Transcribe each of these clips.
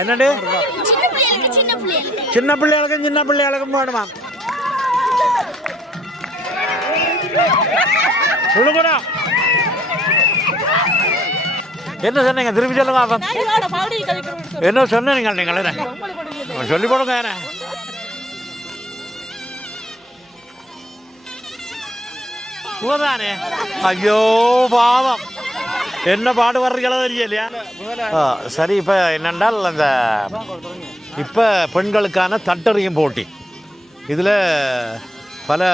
என்னண்டு சின்ன பிள்ளைகளுக்கும் வேணுமா சொல்லுங்கடா என்ன சொன்னீங்க திருப்பி சொல்லுங்க என்ன சொன்னீங்க நீங்கள் சொல்லி போடுங்க தானே ஐயோ பாவம் என்ன பாடு வர்றீங்களோ தெரியலையா சரி இப்போ என்னென்றால் அந்த இப்போ பெண்களுக்கான தட்டறியும் போட்டி இதில் பல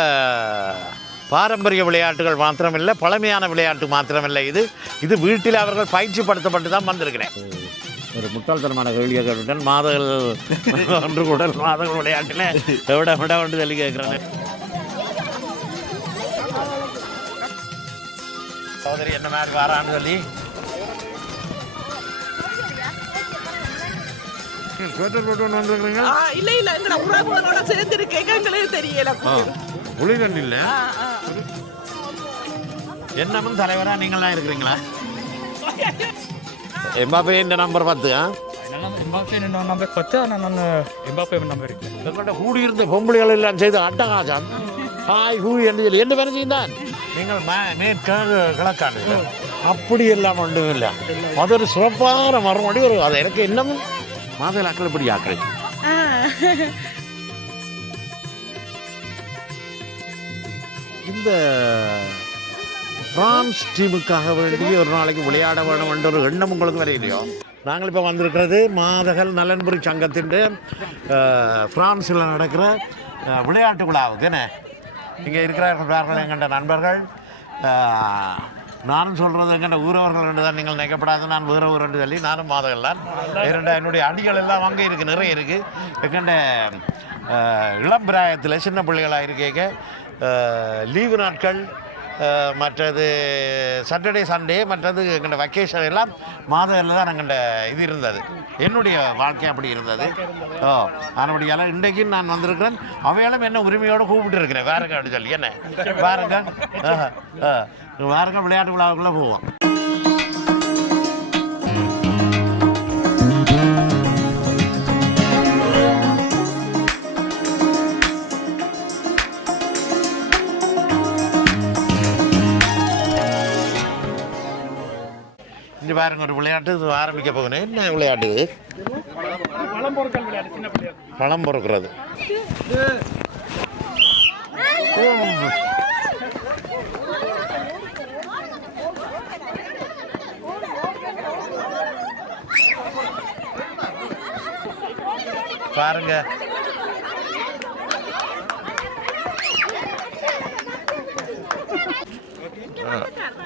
பாரம்பரிய விளையாட்டுகள் மாத்திரமில்லை பழமையான விளையாட்டு மாத்திரமில்லை இது வீட்டில் அவர்கள் பயிற்சிப்படுத்தப்பட்டு தான் வந்திருக்கிறேன் ஒரு முட்டாள்தனமான கேள்வியை கேட்டுடன் மாதங்கள் ஒன்று கூட மாதங்கள் விளையாட்டில் விட ஒன்று சொல்லி கேட்குறேன் சகோதரி என்ன மாதிரி வாரான்னு சொல்லி ஸ்வெட்டர் போட்டு ஒன்று வந்துருக்குறீங்க இல்லை உறவுகளோட சேர்ந்து இருக்கே தெரியல புலிகண்டு இல்லை என்னமும் தலைவராக நீங்களாம் இருக்கிறீங்களா எம்பாப்பே இந்த நம்பர் 10 நம்பர் 10 நான் எம்பாப்பே நம்பர் எங்கள்கிட்ட கூடியிருந்த பொம்பளைகள் எல்லாம் செய்து அட்டகாசம் ஹாய் ஹூ என்று சொல்லி என்ன வேலை செய்தான் நீங்கள் மேற்காக கிழக்காண்டு அப்படி எல்லாம் ஒன்றும் இல்லை அது ஒரு சிறப்பான மறுபடி ஒரு அது எனக்கு இன்னமும் மாதல் ஆக்கள் இப்படி ஆக்கள் இந்த பிரான்ஸ் டீமுக்காக வேண்டி ஒரு நாளைக்கு விளையாட வேணும் என்ற ஒரு எண்ணம் உங்களுக்கு வரையிலையோ நாங்கள் இப்போ வந்திருக்கிறது மாதகள் நலன்புரி சங்கத்தின் பிரான்ஸில் நடக்கிற விளையாட்டு விழாவுக்கு என்ன இங்கே இருக்கிறார்கள் எங்கள்ட நண்பர்கள் நானும் சொல்கிறது எங்கள்ட ஊரவர்கள் என்று தான் நீங்கள் நினைக்கப்படாது நான் வேறு ஊர் என்று சொல்லி நானும் மாதங்கள் தான் என்னுடைய அடிகள் எல்லாம் அங்கே இருக்குது நிறைய இருக்குது எங்கள்ட இளம் பிராயத்தில் சின்ன பிள்ளைகளாக இருக்க லீவு நாட்கள் மற்றது சாட்டர்டே சண்டே மற்றது எங்கள்ட வெக்கேஷன் எல்லாம் மாதத்தில் தான் எங்கள்ட இது இருந்தது என்னுடைய வாழ்க்கை அப்படி இருந்தது அதனுடைய இன்றைக்கு நான் வந்திருக்கிறேன் அவையாலும் என்ன உரிமையோடு கூப்பிட்டு இருக்கிறேன் வேறுங்க அப்படி சொல்லி என்ன வேறுங்க வேறுங்க விளையாட்டு விழாவுக்குள்ளே போவோம் பாருங்க ஒரு விளையாட்டு ஆரம்பிக்க போகணும் என்ன விளையாட்டு பழம் பொறுக்கிறது பாருங்க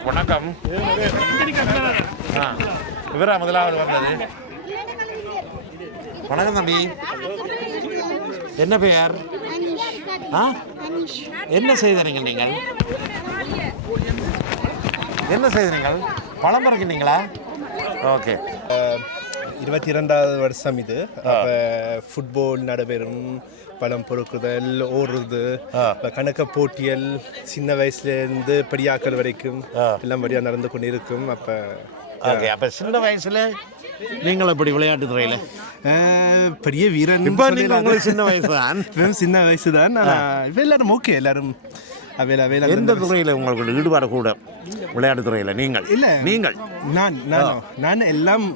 வணக்கம் இவரா முதலாவது வந்தது வணக்கம் தம்பி என்ன பெயர் என்ன செய்தீங்க நீங்கள் என்ன செய்தீர்கள் பழம் பறக்கினீங்களா ஓகே 22வது வருஷம் இது அப்போ ஃபுட்பால் நடைபெறும் பழம் பொறுக்குதல் ஓடுறது கணக்க போட்டியல் சின்ன வயசுலேருந்து பெரியாக்கள் வரைக்கும் எல்லாம் வழியாக நடந்து கொண்டு இருக்கும் அப்போ ஓகே அப்போ சின்ன வயசில் நீங்கள் எப்படி விளையாட்டு துறையில் பெரிய வீரன் இப்போ நீங்கள் உங்களுக்கு சின்ன வயசு தான் சின்ன வயசு தான் இப்போ எல்லாரும் ஓகே எல்லாரும் எந்த துறையில் உங்களுக்கு ஈடுபாடு கூட விளையாட்டு துறையில் நீங்கள் இல்லை நீங்கள் நான் எல்லாம்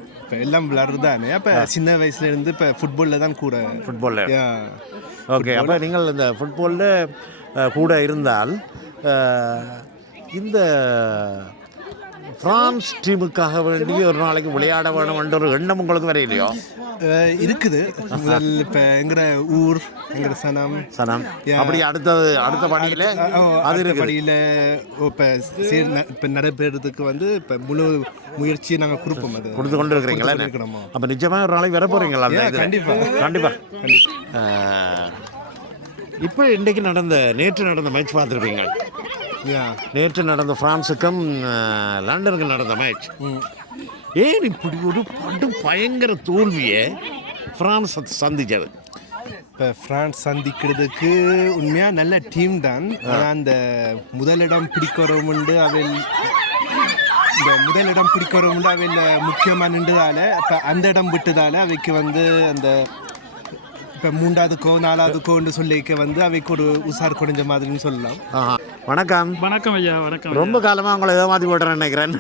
விளையாடுறதானே அப்போ சின்ன வயசுலேருந்து இப்போ ஃபுட்பாலில் தான் கூட ஃபுட்பாலில் ஓகே அப்போ நீங்கள் இந்த ஃபுட்பாலில் கூட இருந்தால் இந்த பிரான்ஸ் டீமுக்காக வேண்டி ஒரு நாளைக்கு விளையாட வேணும் என்ற ஒரு எண்ணம் உங்களுக்கு வரையிலையோ இருக்குது இப்போ எங்கட ஊர் எங்கட சனம் அப்படி அடுத்த பணியில் அது பணியில் இப்போ நடைபெறதுக்கு வந்து இப்போ முழு முயற்சியை நாங்கள் கொடுப்போம் அது கொடுத்து கொண்டு இருக்கிறீங்களா அப்போ நிச்சயமாக ஒரு நாளைக்கு வர போகிறீங்களா கண்டிப்பாக இப்போ இன்றைக்கு நேற்று நடந்த மேட்ச் பார்த்துருப்பீங்க நேற்று நடந்த பிரான்ஸுக்கும் லண்டனுக்கும் நடந்த மேட்ச் ஏன் இப்படி ஒரு பயங்கர தோல்வியை பிரான்ஸ் சந்திச்சது இப்போ ஃப்ரான்ஸ் சந்திக்கிறதுக்கு உண்மையாக நல்ல டீம் தான் ஆனால் அந்த முதலிடம் பிடிக்கிறோம்ண்டு அவை இந்த முதல் இடம் பிடிக்கிறவங்க அவையில் முக்கியமாக நின்றதால இப்போ அந்த இடம் விட்டதால அவைக்கு வந்து அந்த இப்போ 3வதுக்கோ 4வதுக்கோன்னு சொல்லிக்க வந்து அவைக்கு ஒரு உசார் குறைஞ்ச மாதிரின்னு சொல்லலாம். வணக்கம். வணக்கம் ஐயா. வணக்கம். ரொம்ப காலமாக உங்களை ஏமாற்றி போட்டுறேன்னு நினைக்கிறேன்.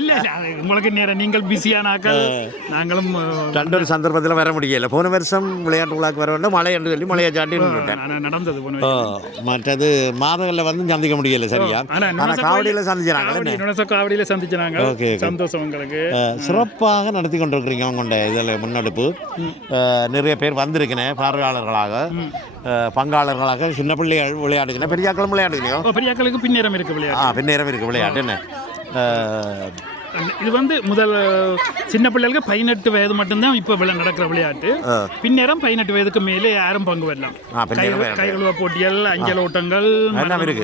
இல்லை உங்களுக்கு நேரம் நீங்கள் பிஸியானாக்கள் நாங்களும் ரெண்டொரு சந்தர்ப்பத்தில் வர முடியல. போன வருஷம் விளையாட்டு விழாக்கு வர வேண்டும் மழை என்று சொல்லி மழையை சாட்டி நடந்தது. மற்றது மாதங்களில் வந்து சந்திக்க முடியல சரியா. ஆனால் காவடியில் சந்திச்சாங்க. காவடியில் சந்திச்சாங்க. ஓகே, சந்தோஷம் உங்களுக்கு. சிறப்பாக நடத்தி கொண்டிருக்கிறீங்க உங்களோட இதில் முன்னெடுப்பு. நிறைய பேர் வந்திருக்கிறேன் பார்வையாளர்களாக, பங்காளர்களாக. சின்ன பிள்ளைகள் விளையாடுகிறேன், பெரியாக்களும் விளையாடுகிறோம். பெரியாக்களுக்கு பின்னேரம் இருக்கு விளையாட்டு. பின்னேரம் இருக்கு விளையாட்டு. என்ன இது வந்து முதல் சின்ன பிள்ளைகளுக்கு 18 வயது மட்டும்தான் இப்போ நடக்கிற விளையாட்டு. பின்னேரம் 18 வயதுக்கு மேலே யாரும் பங்கு வரலாம். கைகழுவ போட்டிகள், அஞ்சல் ஓட்டங்கள்,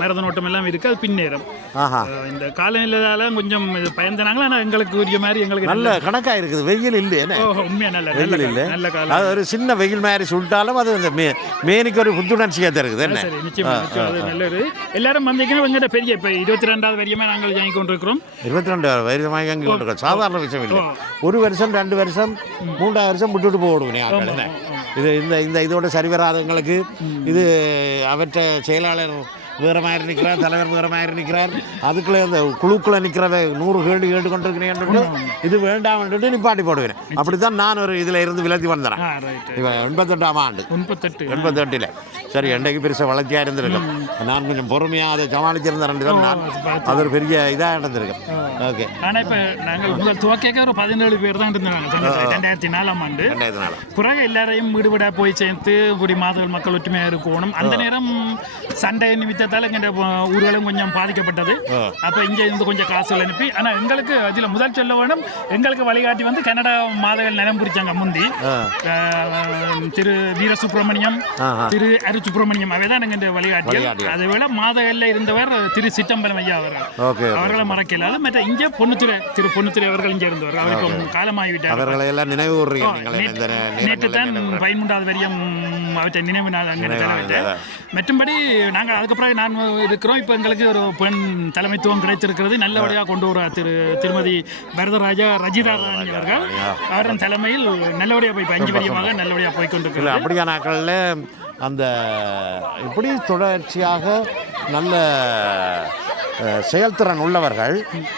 மரதன் ஓட்டம் எல்லாம் இருக்கு. அது பின்னேரம். இந்த காலநிலையால கொஞ்சம் பயந்தாங்களா. ஆனால் எங்களுக்கு உரிய மாதிரி எங்களுக்கு நல்ல கணக்கா இருக்குது. வெயில் இல்லை. உண்மையா நல்ல வெயில் இல்லை. நல்ல காலம். ஒரு சின்ன வெயில் மாதிரி சுட்டாலும் அது இந்த மேனிக்கு ஒரு புத்துணர்ச்சியாக தருது. என்ன நிச்சயமா நல்ல ஒரு எல்லாரும் வந்தீங்கன்னா எங்கிட்ட பெரிய இப்போ 22வது வரையுமே நாங்கள் வாங்கி கொண்டிருக்கிறோம். 22 வரையும் வாங்கி கொண்டிருக்கோம். சாதாரண விஷயம் இல்லை. 1 வருஷம் 2 வருஷம் 3வது வருஷம் விட்டுட்டு போடுவேன். இது இந்த இதோட சரிவராதவங்களுக்கு இது அவற்றை செயலாளர் வேறு மாதிரி நிற்கிறார், தலைவர் வேறு மாதிரி நிற்கிறார். அதுக்குள்ளே அந்த குழுக்குள்ளே நிற்கிறத 100 கேள்வி கேட்டு கொண்டிருக்கிறேன். இது வேண்டாம் நிப்பாட்டி போடுவேன். அப்படித்தான் நான் ஒரு இதில் இருந்து விலத்தி வந்தேன். இவன் 88ஆம் ஆண்டு 88. சரி, என்றைக்கு பெருசாக வளர்ச்சியாக இருந்திருக்கேன். நான் கொஞ்சம் பொறுமையாக அதை சமாளிச்சிருந்தேன். நான் அது ஒரு பெரிய இதாக நடந்திருக்கேன். ஓகே. ஆனால் இப்போ நாங்கள் முதல் துவக்க ஒரு 17 பேர் தான் இருந்தாங்க 2004ஆம் ஆண்டு. பிறகு எல்லாரையும் வீடுவிடா போய் சேர்த்து இப்படி மாதங்கள் மக்கள் ஒற்றுமையாக இருக்கணும். அந்த நேரம் சண்டை நிமித்தத்தால் எங்கள் ஊர்களும் கொஞ்சம் பாதிக்கப்பட்டது. அப்போ இங்கே இருந்து கொஞ்சம் காசுகள் அனுப்பி, ஆனால் எங்களுக்கு அதில் முதல் சொல்ல வேணும், எங்களுக்கு வழிகாட்டி வந்து கனடா மாதங்கள் நிலம் பிடிச்சாங்க. முந்தி திரு வீர சுப்பிரமணியம், திரு அரு சுப்பிரமணியம் அவைதான் எங்கள் வழிகாட்டிகள். அதை விட மாதகல்ல இருந்தவர் திரு சிட்டம்பரம் ஐயா அவர்களை மறக்கலாது. மற்ற இங்கே திரு பொன்னுத்துறை அவர்கள் இங்கே இருந்தவர். அவருக்கு காலமாகிவிட்டார். நேற்று தான் 13வது வரியம் அவற்றை நினைவு நாள் அங்கே தலைவிட்டேன். மற்றும்படி நாங்கள் அதுக்கப்புறம் நான் இருக்கிறோம். இப்போ எங்களுக்கு ஒரு பெண் தலைமைத்துவம் கிடைத்திருக்கிறது. நல்லபடியாக கொண்டு வர திருமதி பரதராஜா ரஜிதா ராணி அவர்கள் அவரின் தலைமையில் நல்லபடியாக போய் 5 வரியமாக நல்லபடியாக போய்கொண்டிருக்கிறது. அப்படியான நாட்களில் அந்த இப்படி தொடர்ச்சியாக நல்ல செயல்திறன் உள்ளவர்கள்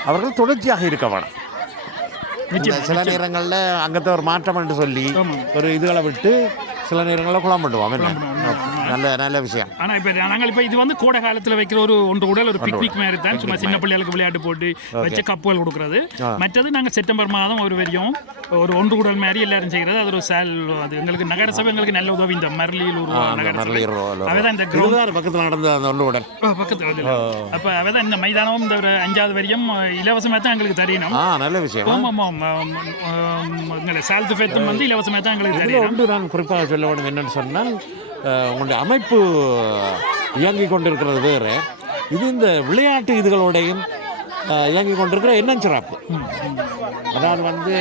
அவர்கள் தொடர்ச்சியாக இருக்க வேணும். சில நேரங்களில் அங்கத்தை ஒரு மாற்றம் என்று சொல்லி ஒரு இதுகளை விட்டு சில நேரங்களில் குழம்பு பண்ணுவோம். நல்ல விஷயம். ஆனால் இப்போ நாங்கள் இப்போ இது வந்து கோடை காலத்தில் வைக்கிற ஒரு ஒன்று உடல் ஒரு பிக்னிக் மாதிரி தான். சும்மா சின்ன பிள்ளைகளுக்கு விளையாட்டு போட்டு வச்ச கப்புகள் கொடுக்குறது. மற்றது நாங்கள் செப்டம்பர் மாதம் ஒரு வரையும் ஒரு ஒன்று உடல் மாதிரி எல்லாரும் செய்கிறது. அது ஒரு அது எங்களுக்கு நகரசபை எங்களுக்கு நல்ல உதவி. இந்த மரலியில் ஒரு நகரசபை அவைதான் இந்த கிரௌண்ட் பக்கத்தில் நடந்த அந்த ஒன்று உடல் பக்கத்தில். அப்போ அவைதான் இந்த மைதானமும் இந்த ஒரு 5வது வரையும் இலவசமாக தான் எங்களுக்கு தெரியணும். நல்ல விஷயம். ஆமாம் எங்களை சால்த்து ஃபேத்தும் வந்து இலவசமாக தான் எங்களுக்கு தெரியணும். நான் குறிப்பாக சொல்ல வேண்டும் என்னென்னு சொன்னால், உங்களுடைய அமைப்பு இயங்கி கொண்டிருக்கிறது வேறு. இது இந்த விளையாட்டு இதுகளோடையும் இயங்கி கொண்டிருக்கிற என்ன சிறப்பு. அதாவது வந்து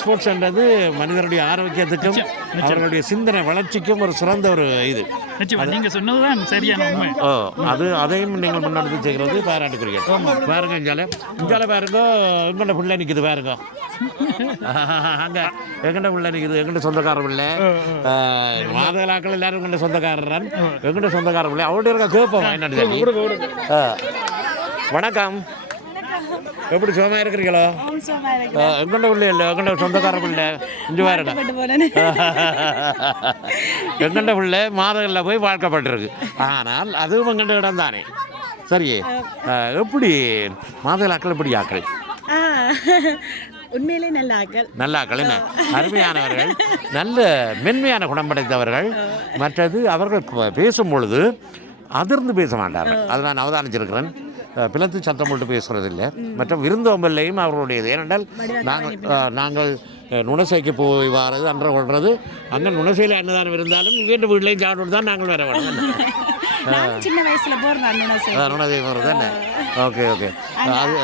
ஸ்போர்ட்ஸ்ன்றது மனிதனுடைய ஆரோக்கியத்துக்கும் அவர்களுடைய சிந்தனை வளர்ச்சிக்கும் ஒரு சிறந்த ஒரு இது. நீங்கள் சொன்னதுதான் சரியான உண்மை. அதையும் நீங்கள் முன்னெடுத்து செய்கிறது பாராட்டுக்குரிய. பாருங்க இங்கால பாருங்க, எங்கண்ட பிள்ளை நிற்குது பாருங்க. அங்கே எங்கண்ட பிள்ளை நிற்குது, எங்கண்ட சொந்தக்கார பிள்ளை. மாதகளாக்கள் எல்லாரும் எங்கண்ட சொந்தக்காரன், எங்கண்ட சொந்தக்கார பிள்ளை. அவருடைய இருக்க கேட்போம் என்னன்னு. வணக்கம், எப்படி சுகமா இருக்கிறீங்களோ? எங்கண்ட பிள்ளை இல்லை, எங்கண்ட சொந்தக்கார பிள்ளை. இங்கே பாருங்க, எங்கண்ட பிள்ளை மாதங்களில் போய் வாழ்க்கப்பட்டிருக்கு. ஆனால் அதுவும் எங்கண்ட இடம் தானே. சரியே, எப்படி மாதகளாக்கள் எப்படி ஆக்கள்? உண்மையிலே நல்ல ஆக்கள் என்ன அருமையானவர்கள், நல்ல மென்மையான குணம் படைத்தவர்கள். மற்றது அவர்கள் பேசும் பொழுது அதிர்ந்து பேச மாட்டார்கள். அதை நான் அவதானிச்சிருக்கிறேன். பிளத்து சத்தம் போட்டு பேசுகிறது இல்லை. மற்றும் விருந்தோம்பல்லையும் அவர்களுடையது. ஏனென்றால் நாங்கள் நுணசைக்கு போய் வாரது அன்ற கொள்வது, அங்கே நுணசையில் என்னதான் இருந்தாலும் வீட்டு வீட்லையும் சாப்பிட்டு தான் நாங்கள் வர வேணும். சின்ன வயசுல நுணசை போகிறது என்ன. ஓகே. அது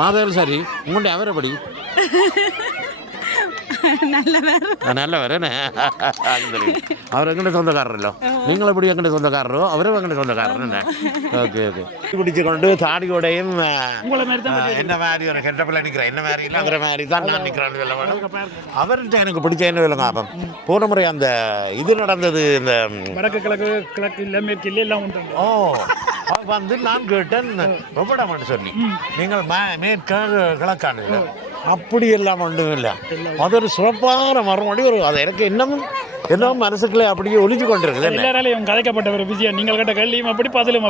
மாதவர்கள். சரி, உங்களுடைய அவரைப்படி நல்லவர் என்ன. அவர் எங்கள்கிட்ட சொந்தக்காரரല്ലോ. நீங்கள் எப்படி எங்கட சொந்தக்காரரோ அவரும் எங்கட சொந்தக்காரர் என்ன ஓகே ஓகே பிடிச்சு கொண்டு தாடியோடையும் என்ன மாதிரி ஒரு கெட்டப்பில் நிற்கிறேன் என்ன மாதிரி இல்லைங்கிற மாதிரி தான் நான் நிற்கிறேன்னு சொல்ல வேணும் அவர்கிட்ட எனக்கு பிடிச்ச என்ன இல்லைங்க அப்போ போன முறை அந்த இது நடந்தது இந்த வடக்கு கிழக்கு இல்லை மேற்கு இல்லை எல்லாம் உண்டு ஓ வந்து நான் கேட்டேன் ரொம்படாமட்டு சொல்லி நீங்கள் கிழக்கான அப்படி எல்லாம் ஒன்றும் இல்லை அது ஒரு சிறப்பான மறுபடி ஒரு அது எனக்கு இன்னமும் மனசுக்குள்ளே அப்படியே ஒளிஞ்சு கொண்டிருக்குது எல்லாராலையும் கதைக்கப்பட்ட ஒரு விஷயம் நீங்கள் கேட்ட கேள்வியும் அப்படி பதிலும்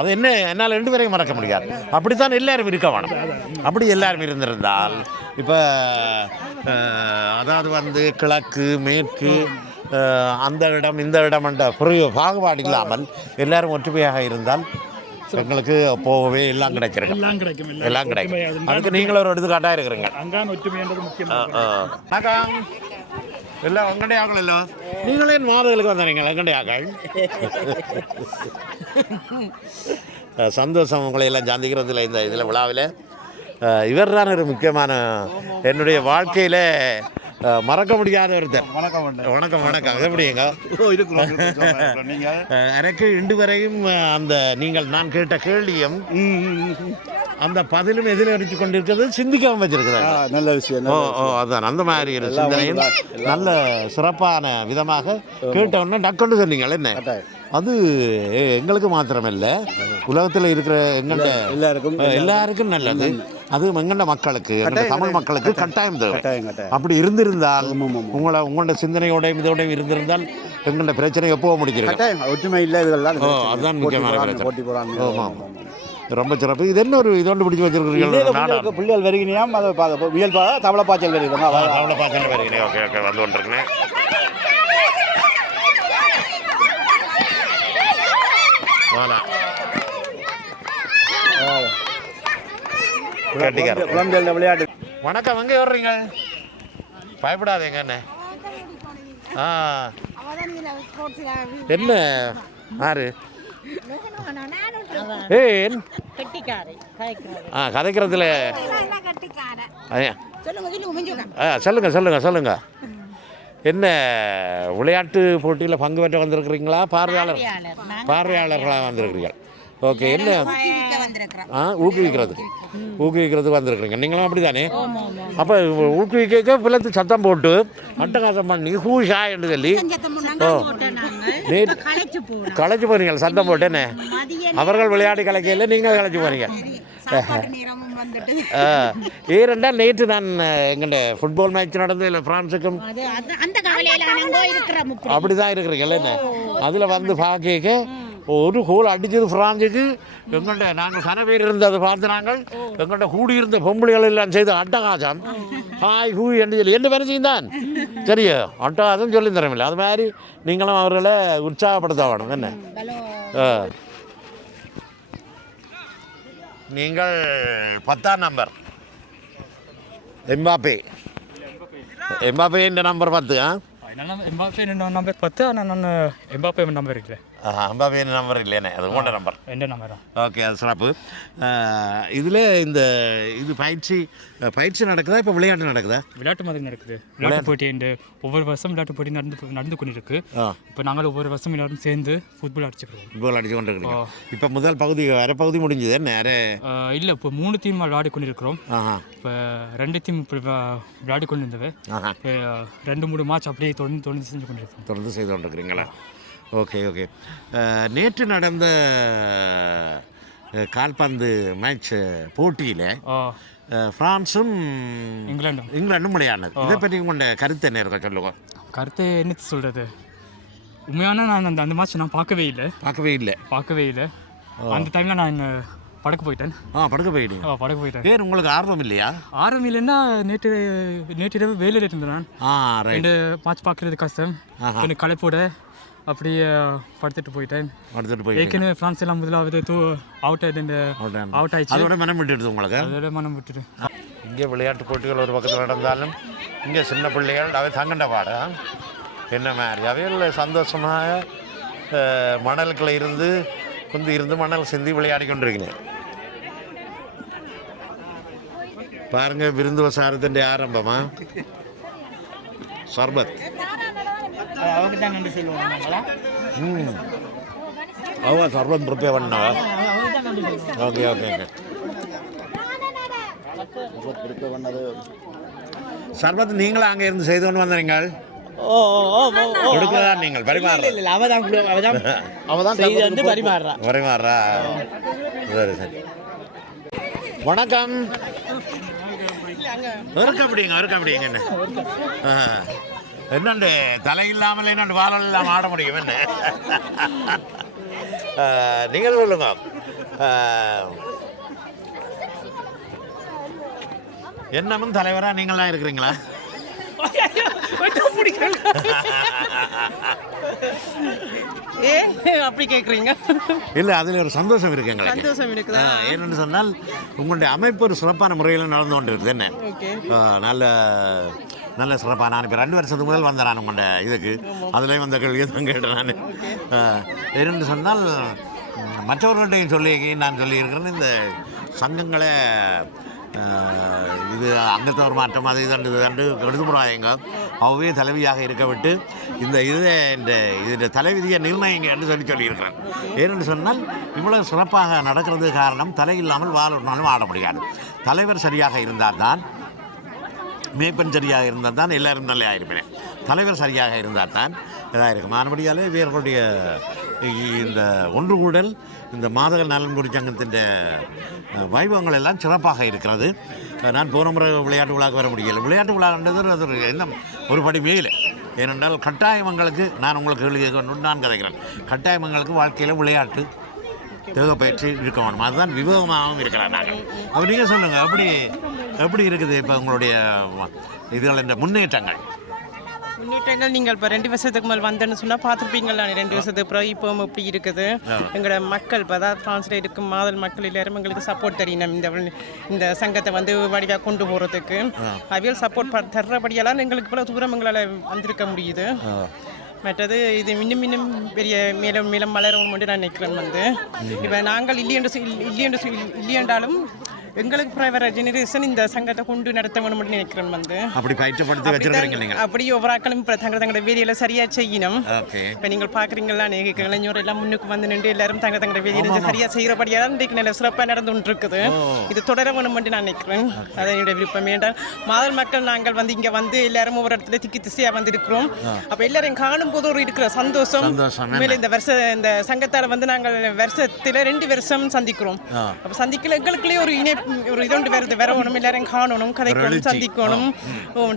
அது என்ன என்னால் 2 பேரையும் மறக்க முடியாது அப்படித்தான் எல்லாரும் இருக்க வேணும் அப்படி எல்லாரும் இருந்திருந்தால் இப்போ அதாவது வந்து கிழக்கு மேற்கு அந்த இடம் இந்த இடம் என்ற பாகுபாடு இல்லாமல் எல்லாரும் ஒற்றுமையாக இருந்தால் எங்களுக்கு போகவே எல்லாம் கிடைச்சிருக்கு எல்லாம் கிடைக்கும் அதுக்கு நீங்களும் ஒரு எடுத்துக்காட்டாக இருக்கிறீங்க வணக்கம் எல்லாம் வெங்கடை ஆக்கள் இல்லை நீங்களே மாதங்களுக்கு வந்தீங்க வெங்கடை ஆக்கள் சந்தோஷம் உங்களை எல்லாம் சந்திக்கிறதுல இந்த இதில் விழாவில் இவர் தான் ஒரு முக்கியமான என்னுடைய வாழ்க்கையில் மறக்க முடியாத ஒருத்தர் வணக்கம் வணக்கம் எப்படிங்க எனக்கு இன்று வரையும் அந்த நான் கேட்ட கேள்வியும் அந்த பதிலும் எதிரடிச்சு கொண்டிருக்கிறது சிந்திக்காம வச்சிருக்கிறாங்க நல்ல விஷயம் அதான் அந்த மாதிரி ஒரு சிந்தனையும் நல்ல சிறப்பான விதமாக கேட்டவுடனே டக்குன்னு சொன்னீங்களே என்ன அது எங்களுக்கு மாத்திரமல்ல உலகத்தில் இருக்கிற எங்கள்ட எல்லாருக்கும் நல்லது அது எங்கள்ட மக்களுக்கு தமிழ் மக்களுக்கு கட்டாயம் தேவை அப்படி இருந்திருந்தால் உங்களோட சிந்தனையோடையும் இதோடையும் இருந்திருந்தால் எங்கள்ட பிரச்சனை எப்போ முடிச்சிருக்கு ஒற்றுமை இல்லை அதுதான் முக்கியமான பிரச்சனை ஆமாம் ரொம்ப சிறப்பு இது என்ன ஒரு இதோண்டு பிடிச்சி வச்சிருக்கீங்க பிள்ளைகள் வருகினையாம் அதை வியல் தவளை பாய்ச்சல் வருகிறோம் தவளை பாய்ச்சல் வருகிறேன் ஓகே ஓகே வந்து கொண்டிருக்கேன் விளையாட்டு வணக்கம் எங்கே வர்றீங்க பயப்படாதீங்க என்ன என்ன யாரு கதைக்கிறதுல சொல்லுங்க சொல்லுங்க சொல்லுங்க என்ன விளையாட்டு போட்டியில் பங்கு பெற்ற வந்திருக்கிறீங்களா பார்வையாளர்களாக வந்திருக்கிறீர்கள் ஓகே என்ன ஊக்குவிக்கிறதுக்கு வந்திருக்கிறீங்க நீங்களும் அப்படி தானே அப்போ ஊக்குவிக்க பிள்ளைத்து சத்தம் போட்டு அட்டகாசம் பண்ணி ஹூஷா என்று சொல்லி களைச்சு போறீங்க சத்தம் போட்டு என்ன அவர்கள் விளையாடி கலைக்கையில் நீங்கள் களைச்சு போறீங்க ஏனென்றால் நேற்று நான் எங்கள்ட ஃபுட்பால் மேட்ச் நடந்து இல்லை ஃப்ரான்ஸுக்கும் அப்படி தான் இருக்கிறீங்கள என்ன அதில் வந்து பார்க்க ஒரு கோல் அடித்தது ஃப்ரான்ஸுக்கு எங்கள்கிட்ட நாங்கள் கன பேர் இருந்ததை பார்த்து நாங்கள் எங்கள்கிட்ட கூடியிருந்த பொம்பளைகள் எல்லாம் செய்த அட்டகாசம் ஹாய் ஹூ என்று சொல்லி என்ன வேலை செய்தான் சரியா அட்டகாசம் சொல்லி தரமில்லை அது மாதிரி நீங்களும் அவர்களை உற்சாகப்படுத்த வேணும் என்ன நீங்கள் 10ஆம் நம்பர் எம்பாப்பே என்ற நம்பர் 10 எம்பாப்பே நம்பர் 10 ஆனால் நான் எம்பாப்பே நம்பர் இல்லை எம்பாப்பே நம்பர் இல்லைண்ணே அது உங்களோட நம்பர் எந்த நம்பர் ஓகே அது சிறப்பு இதில் இது பயிற்சி நடக்குதா இப்போ விளையாட்டு நடக்குதா விளையாட்டு மாதிரி நடக்குது விளையாட்டு போட்டி ஒவ்வொரு வருஷம் விளையாட்டு போட்டி நடந்து கொண்டிருக்கு இப்போ நாங்கள் ஒவ்வொரு வருஷம் எல்லாரும் சேர்ந்து ஃபுட்பால் அடிச்சு கொண்டிருக்கோம் இப்போ முதல் பகுதி அரை பகுதி முடிஞ்சது என்ன இல்லை இப்போ 3 டீம் விளையாடி கொண்டிருக்கிறோம் இப்போ 2 டீம் விளையாடி கொண்டு இருந்தது 2-3 மேட்ச் அப்படியே தொடர்ந்து செஞ்சு கொண்டிருக்கோம் தொடர்ந்து செய்து கொண்டிருக்கிறீங்களா ஓகே ஓகே நேற்று நடந்த கால்பந்து மேட்ச் போட்டியில் ஃப்ரான்ஸும் இங்கிலாண்டும் விளையாடினது இதை பற்றி உங்களோட கருத்து என்ன இருக்க சொல்லுங்க கருத்து என்ன சொல்கிறது உண்மையான நான் அந்த மேட்ச் நான் பார்க்கவே இல்லை அந்த டைமில் நான் படக்கு போயிட்டேன் படக்கு போயிட்டேன் ஏன் உங்களுக்கு ஆர்வம் இல்லையா ஆர்வம் இல்லைன்னா நேற்றிரவு வேலையில் இருந்தேன் நான் 2 மேட்ச் பார்க்குறது கஷ்டம் எனக்கு களைப்போட அப்படியே படுத்துட்டு போயிட்டேன் ஏற்கனவே ஃப்ரான்ஸ் எல்லாம் முதலாவது அவுட் ஆயிடுச்சு அதோட மனம் விட்டுட்டு இங்கே விளையாட்டு போட்டிகள் ஒரு பக்கத்தில் நடந்தாலும் இங்கே சின்ன பிள்ளைகள் அவை தங்கண்ட பாடு என்ன மாதிரி அவையில் சந்தோஷமாக மணலுக்குள்ள இருந்து மணல் சிந்தி விளையாடி கொண்டிருக்கிறேன் பாருங்க விருந்து வசாரத்தின் ஆரம்பமா சர்பத் அவங்க தான் நன்றி சொல்லுவாங்களா? அவங்க சர்வம் ப்ரிப்பேர் பண்ணவா? Okay okay okay. சர்வத் நீங்களும் அங்கே இருந்து செய்து கொண்டு வந்தீங்க? கொடுக்கதான் நீங்கள் பரிமாறுறா? பரிமாறுறா. சரி சரி. வணக்கம். இருக்க என்ன என்னண்டு தலை இல்லாமல் என்னண்டு வாழல் இல்லாமல் ஆட முடியும் என்ன? நீங்கள் சொல்லுங்க. என்னமும் தலைவரா நீங்களாம் இருக்கிறீங்களா? ஏன் அப்படி கேக்குறீங்க? இல்லை, அதில் ஒரு சந்தோஷம் இருக்கு எங்களுக்கு. சந்தோஷம் இருக்குதா? ஏன்னு சொன்னால் உங்களுடைய அமைப்பு ஒரு சிறப்பான முறையில் நடந்து கொண்டு இருக்குது என்ன. நல்ல நல்ல சிறப்பாக நான் இப்போ 2 வருஷத்துக்கு முதல் வந்தேன் நான் உங்கள்ட இதுக்கு. அதுலேயும் வந்த கேள்வி தான் கேட்டேன் நான். ஏன்னு சொன்னால் மற்றவர்கள்ட்டையும் நான் சொல்லியிருக்கிறேன், இந்த சங்கங்களை இது அங்கத்தவர் மாற்றம் அது இதண்டு கெடுத்துமுறாயங்க அவ்வே தலைவியாக இருக்க விட்டு இந்த இதில் தலைவிதியை நிர்ணயிங்க என்று சொல்லியிருக்கிறேன். ஏனென்று சொன்னால் இவ்வளவு சிறப்பாக நடக்கிறது காரணம் தலை இல்லாமல் வாழ்நாளும் ஆட முடியாது. தலைவர் சரியாக இருந்தால் தான், மேய்ப்பன் சரியாக இருந்தால் தான் எல்லாரும் நல்லா இருப்பேன். தலைவர் சரியாக இருந்தால் தான் இதாக இருக்கும். மறுபடியாலே இவர்களுடைய இந்த ஒன்று கூடல் இந்த மாதகள் நலன்புரி சங்கத்தின் வைபவங்கள் எல்லாம் சிறப்பாக இருக்கிறது. நான் போன முறை விளையாட்டு விழாவுக்கு வர முடியலை. விளையாட்டு விழான்றது அது என்ன ஒரு படி மேலே. ஏனென்றால் கட்டாயமங்களுக்கு நான் உங்களுக்கு எழுதிய கொண்டு நான் கதைக்கிறேன். கட்டாயமங்களுக்கு வாழ்க்கையில் விளையாட்டு தேவைப்பயிற்சி இருக்க வேணும். அதுதான் விவேகமாகவும் இருக்கிறார் நாங்கள். அப்போ நீங்கள் சொல்லுங்கள், எப்படி இருக்குது இப்போ உங்களுடைய இதுகள் இந்த முன்னேற்றங்கள்? நீங்கள் இப்போ 2 வருஷத்துக்கு மேலே வந்தேன்னு சொன்னால் பார்த்துருப்பீங்களா? 2 வருஷத்துக்கு அப்புறம் இப்போ இப்படி இருக்குது. எங்களோட மக்கள் இப்போ அதாவது ஃப்ரான்ஸில் இருக்கும் மாதல் மக்கள் எல்லாரும் எங்களுக்கு சப்போர்ட் தெரியணும். இந்த சங்கத்தை வந்து வடிவாக கொண்டு போகிறதுக்கு அவியல் சப்போர்ட் தர்றபடியெல்லாம் எங்களுக்கு இவ்வளோ தூரம் எங்களால் வந்திருக்க முடியுது. மற்றது இது இன்னும் பெரிய மேலும் வளரும் நான் நினைக்கிறேன். இப்போ நாங்கள் இல்லையென்றாலும் எங்களுக்கு வர ஜெனரேஷன் இந்த சங்கத்தை கொண்டு நடத்த வேணும்னு நினைக்கிறேன். அப்படி பயிற்சிப்படுத்தி வச்சிருக்கீங்க நீங்கள்? அப்படி ஒவ்வொரு ஆக்களும் இப்போ தங்களோட வேலையில சரியா செய்யணும். இப்போ நீங்கள் பார்க்குறீங்களா, இளைஞர் எல்லாம் முன்னுக்கு வந்து நின்று எல்லாரும் தங்களோட வேலையில சரியா செய்கிறபடியாக இன்றைக்கு நல்ல சிறப்பாக நடந்து கொண்டு இருக்குது. இது தொடர வேணும்னு நான் நினைக்கிறேன். அதை என்னுடைய விருப்பம். ஏன்றால் மாதல் மக்கள் நாங்கள் வந்து இங்கே வந்து எல்லாரும் ஒவ்வொரு இடத்துல திக்கி திசையாக வந்து இருக்கிறோம். அப்போ எல்லாரும் காணும் போது ஒரு இருக்கிற சந்தோஷம். உண்மையில இந்த சங்கத்தால் வந்து நாங்கள் வருஷத்தில் 2 வருஷம் சந்திக்கிறோம். அப்போ சந்திக்கல எங்களுக்குள்ளேயே ஒரு இதொண்டு வேற ஒன்றும் எல்லாரும் காணணும், கதைக்கணும், சந்திக்கணும்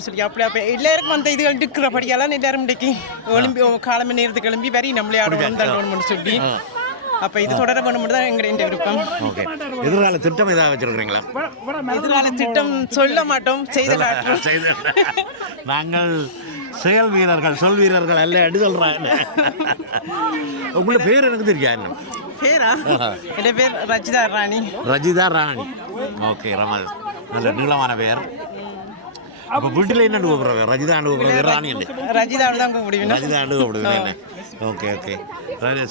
சொல்லி அப்படி எல்லாருக்கும் வந்து இது இருக்கிறபடியெல்லாம் எல்லாரும் இன்றைக்கு ஒலிம்பி காலமே நேரத்துக்கு கிளம்பி வரி நம்மளே ஆடணும் தள்ளணும்னு சொல்லி அப்போ இது தொடர வேணும்னு தான் எங்களுடைய விருப்பம். எதிர்கால திட்டம் ஏதாவது வச்சிருக்கிறீங்களா? எதிர்கால திட்டம் சொல்ல மாட்டோம், செய்த நாங்கள் செயல் வீரர்கள், சொல் வீரர்கள் அல்ல அடி சொல்றாங்க. உங்களோட பேர் எனக்கு தெரியாது. பேரா? என் பேர் ரஜிதா ராணி. ரஜிதா ராணி. ஓகே, ரமேஷ், நல்ல நீளமான பேர். அப்போ வீட்டில் என்ன கூப்பிடுறேன்? ரஜிதா கூப்பிடுறது, ராணி இல்லை, ரஜிதா தான் கூப்பிடுவேன். ரஜிதா கூப்பிடுவேன். ஓகே ஓகே,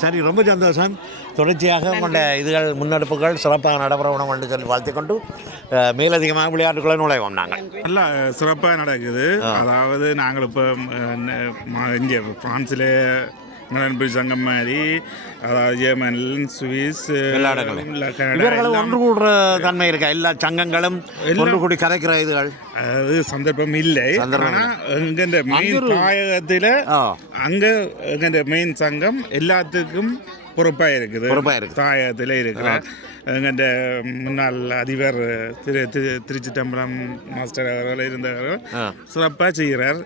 சரி, ரொம்ப சந்தோஷம். தொடர்ச்சியாக உங்களுடைய இதுகள் முன்னெடுப்புகள் சிறப்பாக நடைபெறணும் என்று சொல்லி வாழ்த்திக்கொண்டு மேலதிகமாக விளையாட்டுக்குள்ளே நுழைவோம். நாங்கள் நல்லா சிறப்பாக நடக்குது. அதாவது நாங்கள் இப்போ இங்கே ஃப்ரான்ஸில் நலன்புரி சங்கம் மாதிரி, அதாவது ஜெர்மன், சுவிஸ், இவர்கள் ஒன்று கூடுற தன்மை இருக்கா? எல்லா சங்கங்களும் ஒன்று கூடி கதைக்கிற இதுகள் அது சந்தர்ப்பம் இல்லை. ஆனால் எங்கெந்த மெயின் தாயகத்தில் அங்கே எங்கெந்த மெயின் சங்கம் எல்லாத்துக்கும் பொறுப்பாக இருக்குது. தாயகத்தில் இருக்கிற எங்கள்ட முன்னாள் அதிபர் திருச்சி தம்பரம் மாஸ்டர் அவர்கள் இருந்தவர்கள் சிறப்பாக செய்கிறார்.